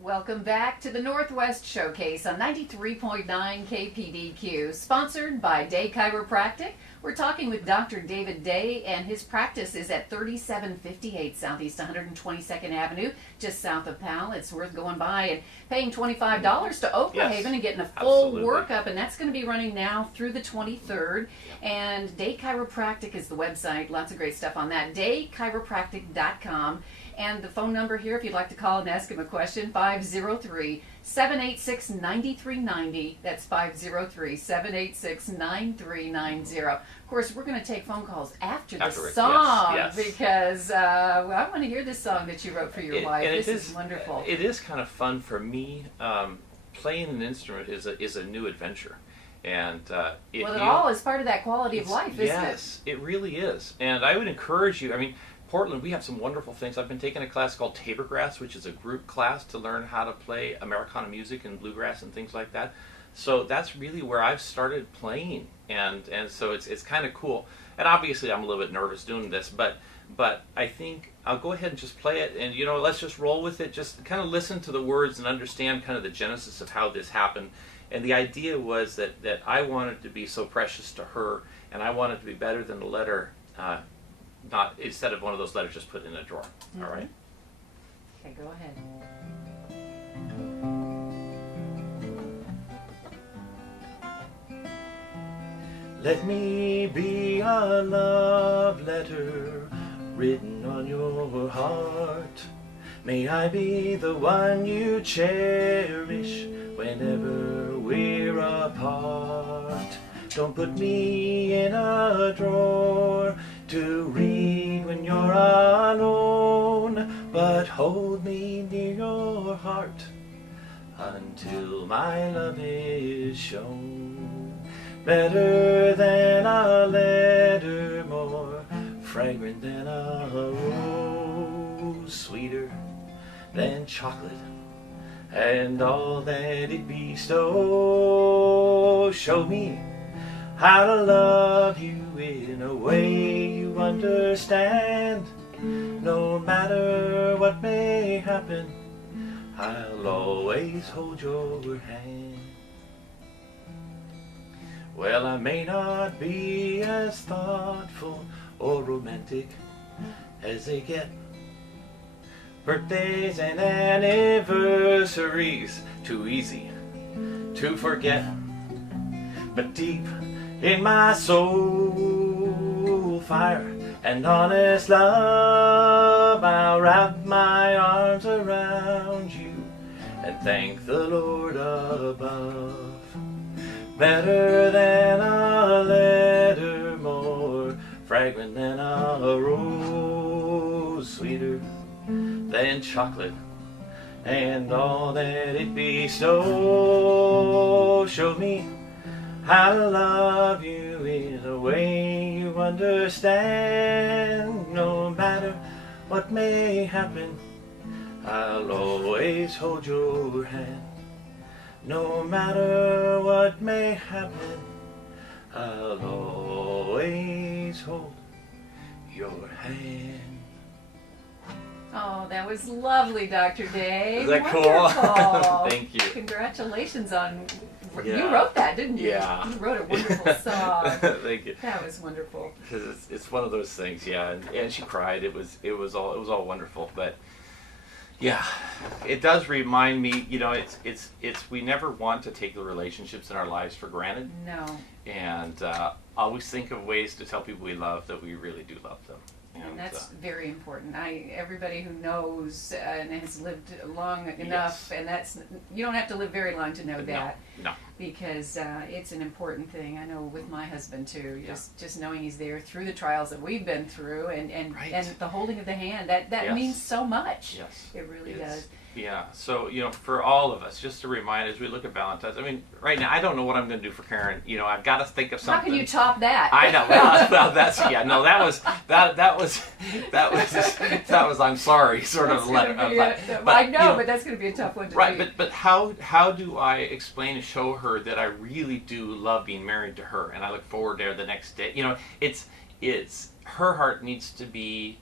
Welcome back to the Northwest Showcase on 93.9 KPDQ, sponsored by Day Chiropractic. We're talking with Dr. David Day, and his practice is at 3758 Southeast 122nd Avenue, just south of Powell. It's worth going by and paying $25 to Oak Yes, Haven and getting a full absolutely. workup, and that's going to be running now through the 23rd. And Day Chiropractic is the website. Lots of great stuff on that. DayChiropractic.com. And the phone number here, if you'd like to call and ask him a question, 503-786-9390. That's 503-786-9390. Of course, we're going to take phone calls after the Afterwards, song yes. because I want to hear this song that you wrote for your wife. And This is wonderful. It is kind of fun for me. Playing an instrument is a new adventure. And Well, it all is part of that quality of life, isn't it? Yes, it really is. And I would encourage you, Portland, we have some wonderful things. I've been taking a class called Tabor Grass, which is a group class to learn how to play Americana music and bluegrass and things like that. So that's really where I've started playing, and so it's kind of cool. And obviously, I'm a little bit nervous doing this, but I think I'll go ahead and just play it, and let's just roll with it. Just kind of listen to the words and understand kind of the genesis of how this happened. And the idea was that I wanted to be so precious to her, and I wanted to be better than a letter. Not instead of one of those letters just put in a drawer. Mm-hmm. All right. Okay, go ahead. Let me be a love letter written on your heart. May I be the one you cherish whenever we're apart. Don't put me in a drawer to read when you're alone, but hold me near your heart until my love is shown. Better than a letter, more fragrant than a rose, sweeter than chocolate and all that it bestows. Show me how to love you in a way you understand. No matter what may happen, I'll always hold your hand. Well, I may not be as thoughtful or romantic as they get. Birthdays and anniversaries, too easy to forget. But deep in my soul, fire and honest love, I'll wrap my arms around you and thank the Lord above. Better than a letter, more fragrant than a rose, sweeter than chocolate and all that it bestows. Show me how to love you in a way you understand. No matter what may happen, I'll always hold your hand. No matter what may happen, I'll always hold your hand. Oh, that was lovely, Dr. Day. Is that cool? Wonderful. Thank you. Congratulations on... You Yeah. wrote that, didn't you? Yeah. You wrote a wonderful song. Thank you. That was wonderful. Because it's one of those things, yeah. And she cried. It was all wonderful. But yeah, it does remind me. It's we never want to take the relationships in our lives for granted. No. And always think of ways to tell people we love that we really do love them. And that's very important. Everybody who knows and has lived long enough, Yes. and you don't have to live very long to know that. No. Because it's an important thing. I know with my husband too, just knowing he's there through the trials that we've been through, and Right. the holding of the hand, that Yes. means so much. Yes. It really It's- does. Yeah. So for all of us, just to remind as we look at Valentine's. Right now I don't know what I'm going to do for Karen. I've got to think of something. How can you top that? I know. Well, that's no. That was I'm sorry sort of That's letter. gonna be But I know, but that's going to be a tough one to right. read. But how do I explain and show her that I really do love being married to her, and I look forward to the next day? It's her heart needs to be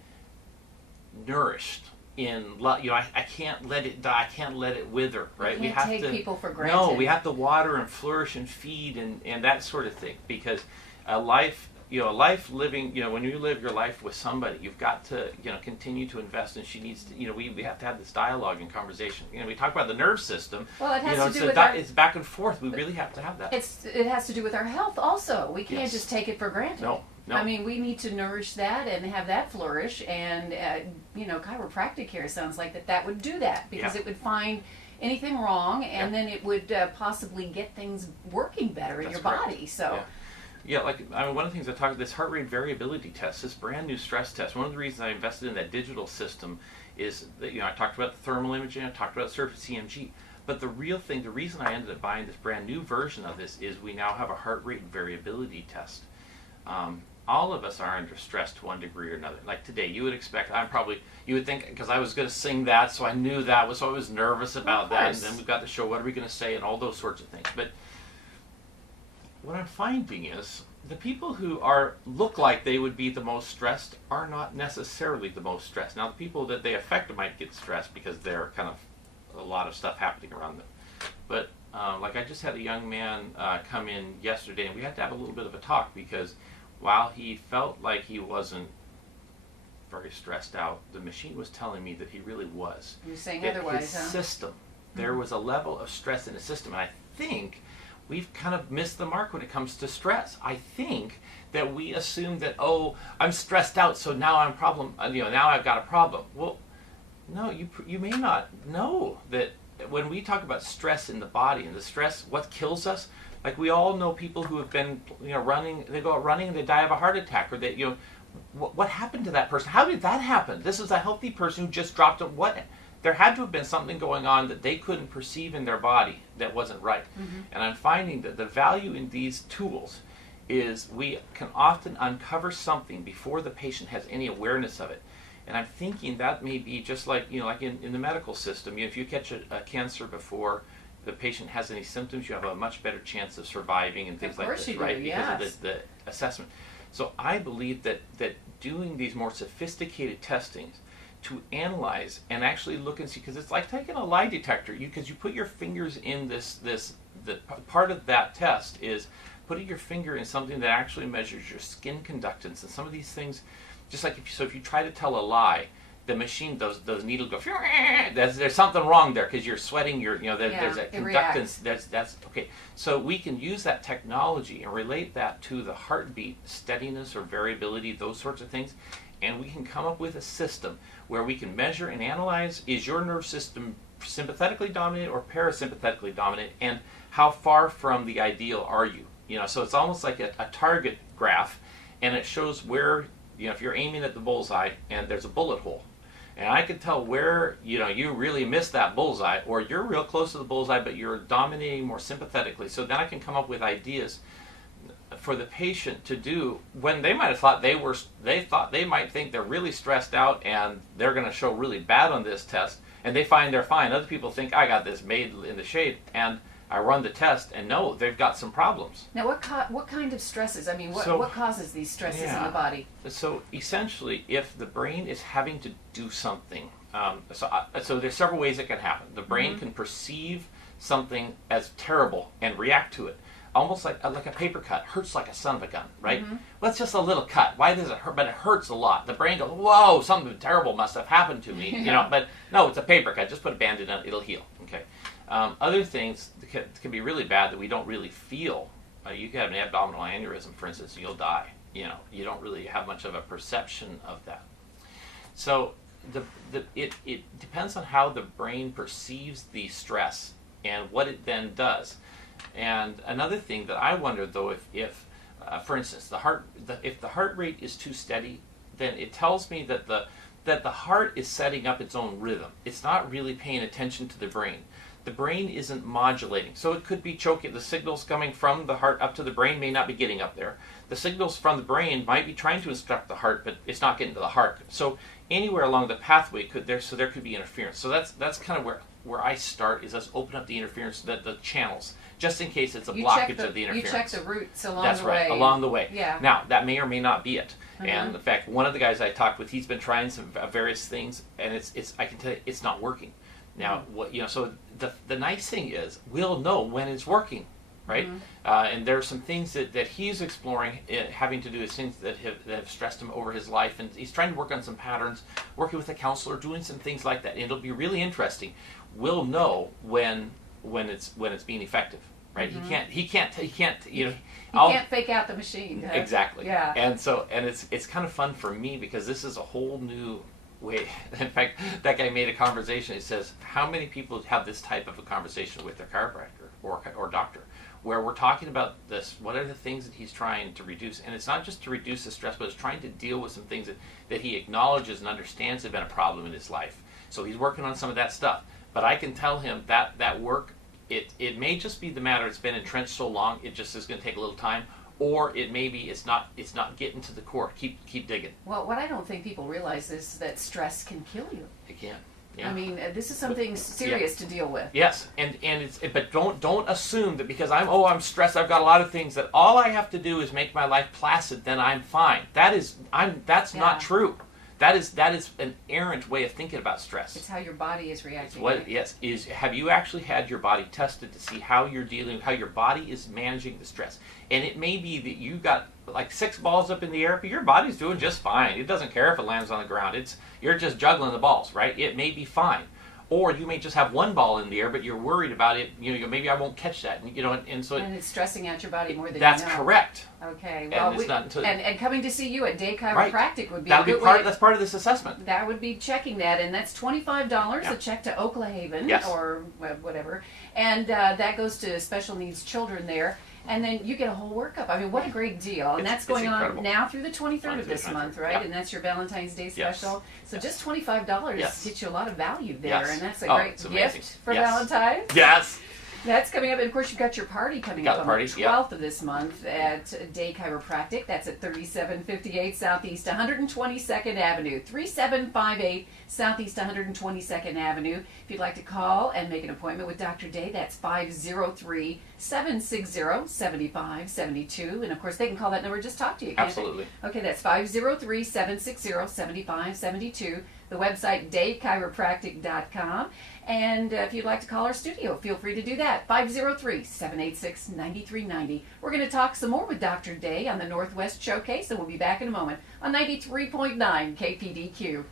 nourished I can't let it die. I can't let it wither. Right? We can't take people for granted. No, we have to water and flourish and feed and that sort of thing, because a life living, when you live your life with somebody, you've got to, continue to invest, and she needs to, we have to have this dialogue and conversation. We talk about the nerve system. Well, it has to do with it's back and forth. We really have to have that. It has to do with our health also. We can't just take it for granted. No. I mean, we need to nourish that and have that flourish, and chiropractic care sounds like that would do that, because it would find anything wrong, and then it would possibly get things working better in your body. So. Yeah, one of the things I talked about, this heart rate variability test, this brand new stress test. One of the reasons I invested in that digital system is that, I talked about the thermal imaging, I talked about surface EMG, but the reason I ended up buying this brand new version of this is we now have a heart rate variability test. All of us are under stress to one degree or another. Like today, you would expect, you would think, because I was going to sing that, so I knew that so I was nervous about that, and then we've got the show, what are we going to say, and all those sorts of things. But what I'm finding is the people who look like they would be the most stressed are not necessarily the most stressed. Now, the people that they affect might get stressed because they're kind of a lot of stuff happening around them. But I just had a young man come in yesterday, and we had to have a little bit of a talk, because while he felt like he wasn't very stressed out, the machine was telling me that he really was. You're saying otherwise, his system, there was a level of stress in his system, and I think we've kind of missed the mark when it comes to stress. I think that we assume that, I'm stressed out, so now now I've got a problem. Well, no, you may not know that when we talk about stress in the body and the stress, what kills us, like we all know people who have been, running, they go out running and they die of a heart attack, or they, what happened to that person? How did that happen? This is a healthy person who just dropped it. There had to have been something going on that they couldn't perceive in their body that wasn't right. Mm-hmm. And I'm finding that the value in these tools is we can often uncover something before the patient has any awareness of it. And I'm thinking that may be just like, like in the medical system, if you catch a cancer before the patient has any symptoms, you have a much better chance of surviving and things like this, right? Because of the assessment. So I believe that doing these more sophisticated testings to analyze and actually look and see, because it's like taking a lie detector, because you put your fingers in the part of that test is putting your finger in something that actually measures your skin conductance, and some of these things, just like if you try to tell a lie, the machine, those needles go, there's something wrong there, because you're sweating, there's a conductance, that's okay. So we can use that technology and relate that to the heartbeat steadiness or variability, those sorts of things, and we can come up with a system where we can measure and analyze, is your nerve system sympathetically dominant or parasympathetically dominant, and how far from the ideal are you? So it's almost like a target graph, and it shows where, if you're aiming at the bullseye and there's a bullet hole, and I can tell where, you really missed that bullseye, or you're real close to the bullseye, but you're dominating more sympathetically. So then I can come up with ideas for the patient to do when they might have thought they might think they're really stressed out and they're going to show really bad on this test, and they find they're fine. Other people think, I got this made in the shade, and I run the test, and no, they've got some problems. Now, what kind of stresses? I mean, what causes these stresses in the body? So essentially, if the brain is having to do something, so there's several ways it can happen. The brain can perceive something as terrible and react to it, almost like a paper cut. Hurts like a son of a gun, right? Well, it's just a little cut. Why does it hurt? But it hurts a lot. The brain goes, whoa, something terrible must have happened to me. But no, it's a paper cut. Just put a Band-Aid on it. It'll heal. Okay. Other things can be really bad that we don't really feel. You can have an abdominal aneurysm, for instance, and you'll die. You don't really have much of a perception of that. So it depends on how the brain perceives the stress and what it then does. And another thing that I wonder, though, if for instance, if the heart rate is too steady, then it tells me that the heart is setting up its own rhythm. It's not really paying attention to the brain. The brain isn't modulating. So it could be choking. The signals coming from the heart up to the brain may not be getting up there. The signals from the brain might be trying to instruct the heart, but it's not getting to the heart. So anywhere along the pathway there could be interference. So that's kind of where I start is let's open up the interference, the channels, just in case it's a You blockage check of the interference. You check the roots along That's the right, way. along the way. Yeah. Now, that may or may not be it. Uh-huh. And in fact, one of the guys I talked with, he's been trying some various things, and it's I can tell you, it's not working. Now, so the nice thing is, we'll know when it's working, right? And there are some things that he's exploring, having to do with things that have stressed him over his life, and he's trying to work on some patterns, working with a counselor, doing some things like that. And it'll be really interesting. We'll know when it's being effective, right? He can't You can't fake out the machine. Huh? Exactly. Yeah. And it's kind of fun for me because this is a whole new way. In fact, that guy made a conversation. He says, how many people have this type of a conversation with their chiropractor or doctor, where we're talking about this, what are the things that he's trying to reduce? And it's not just to reduce the stress, but it's trying to deal with some things that he acknowledges and understands have been a problem in his life. So he's working on some of that stuff. But I can tell him that work, it may just be the matter it's been entrenched so long, it just is going to take a little time. Or it may be it's not getting to the core. Keep digging. Well, what I don't think people realize is that stress can kill you. It can. Yeah. I mean, this is something serious to deal with. Yes, and but don't assume that because I'm stressed, I've got a lot of things, that all I have to do is make my life placid, then I'm fine. That's not true. That is an errant way of thinking about stress. It's how your body is reacting. Have you actually had your body tested to see how your body is managing the stress? And it may be that you got like 6 balls up in the air, but your body's doing just fine. It doesn't care if it lands on the ground. You're just juggling the balls, right? It may be fine. Or you may just have 1 ball in the air, but you're worried about it. Maybe I won't catch that. And so it's stressing out your body more than that's you know. correct. Okay. Well, and coming to see you at Day Chiropractic would be a good way. That's part of this assessment. That would be checking that, and that's $25 a check to Oklahaven or whatever, and that goes to special needs children there. And then you get a whole workup. I mean, what a great deal. And that's going on now through the 23rd of this month, right? Yeah. And that's your Valentine's Day special. Yes. So just $25 gets you a lot of value there. And that's a great gift for Valentine's. Yes. That's coming up. And of course, you've got your party coming up on the 12th of this month at Day Chiropractic. That's at 3758 Southeast 122nd Avenue. 3758 Southeast 122nd Avenue. If you'd like to call and make an appointment with Dr. Day, that's 503-760-7572. And of course, they can call that number and just talk to you. Absolutely. Okay, that's 503-760-7572. The website, daychiropractic.com. And if you'd like to call our studio, feel free to do that. 503-786-9390. We're going to talk some more with Dr. Day on the Northwest Showcase, and we'll be back in a moment on 93.9 KPDQ.